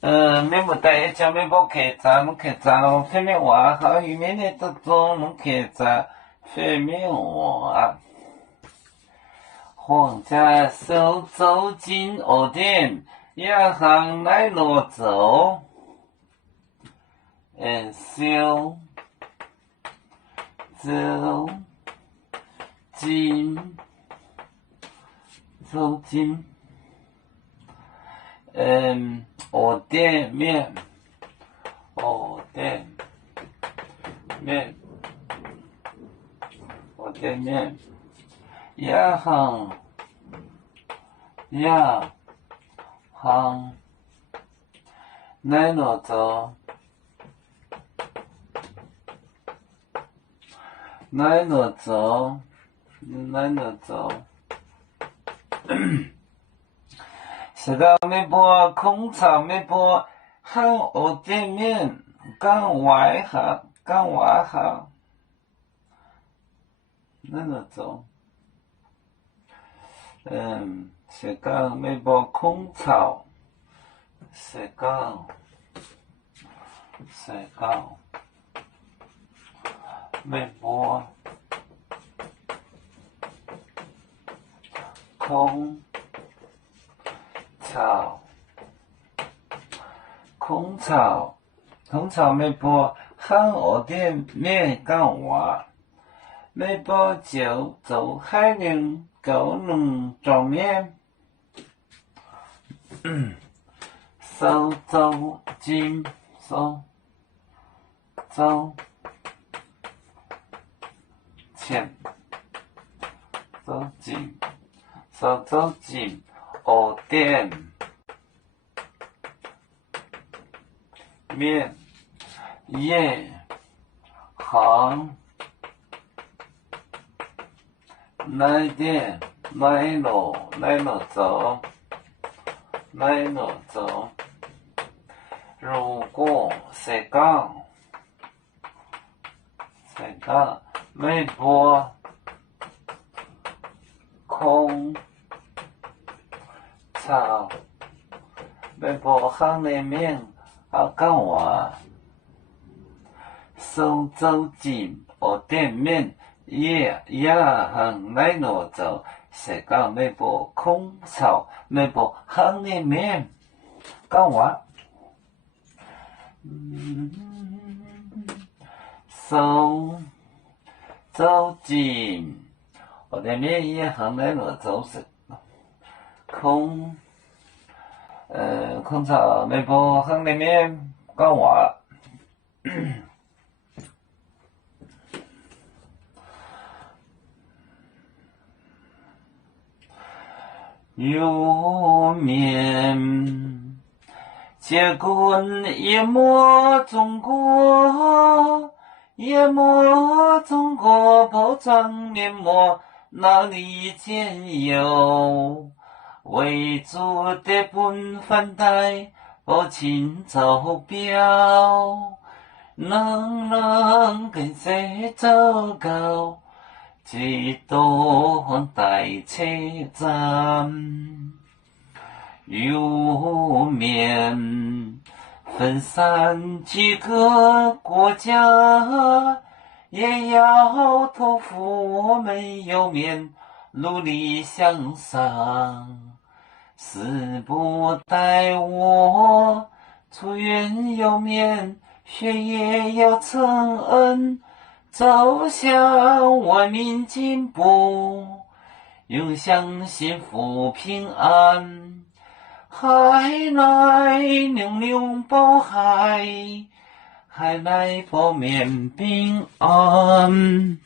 免不带一免不客栈，侬客栈咯，非免话好，里面的这种侬客栈，非免话。皇家手走进酒店，亚行来落走，手走进酒店面，亚行来落走，是个没播空巢没播汉欧店面刚外行，来落走。是个没播空巢，是个没播空巢没播汉欧店面刚外。没播酒走海宁狗能装面，手走进手走前走进酒店面夜行来电来落走，如果谁讲没播空巢，没播行里面好讲话，手走进酒店面也行来落走，谁讲没播空巢，没播行里面讲话。手走进酒店面也行来落走，是空巢没播行里面讲话。有面结棍也莫中国，包装面膜哪里见有？为主的本反带不请走标，能跟谁走高？几多代车站，有面分散几个国家，也要托付我们有面努力向上。死不待我出院有面，学业要承恩。走向文明进步，永享幸福平安。海来牛牛报海，海来报面平安。